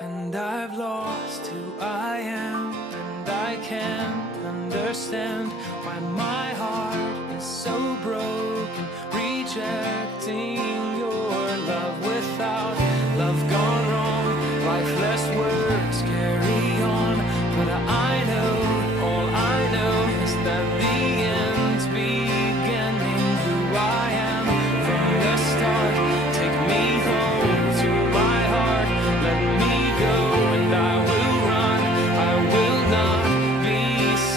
And I've lost who I am, and I can't understand why my heart is so broken, rejecting your love. Without love gone wrong, lifeless words carry on. But I know, all I know is that the end's beginning. Who I am from the start, take me home to my heart, let me go, and I will run. I will not be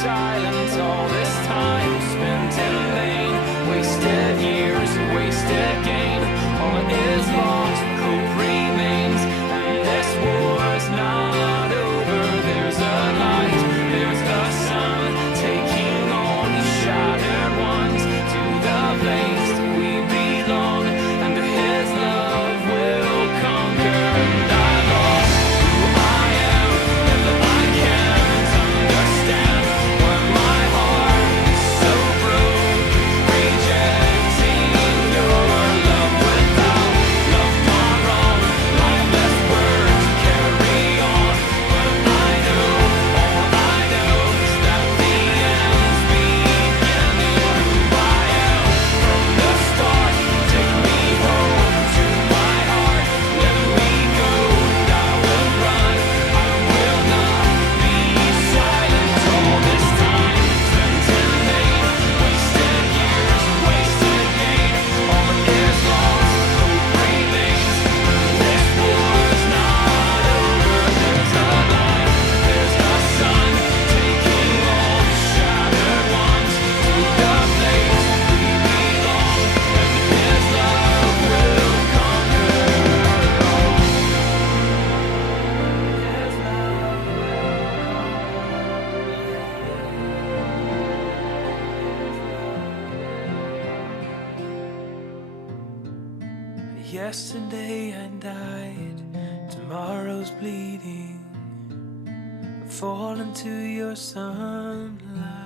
silent. All this time spent in vain, wasted years, wasted gain. All is lost, hope remains, and this war's not over. There's a light, there's the sun, taking all the shattered ones to the place we belong, and His love will conquer. And I lost who I am, and I can't understand why my heart is so broken, rejecting your love. Without love gone wrong, lifeless words carry on. But I know, all I know is that the end's beginning. Who I am from the start, take me home to my heart, let me go, and I will run. I will not be silent. All this time spent in vain, wasted years, wasted gain. All is lost, hope remains, and this war's not over. There's a light, there's the sun, taking all the shattered ones to the place we belong, and His love will conquer. His love will conquer. Yesterday I died, tomorrow's bleeding. Fall into your sunlight.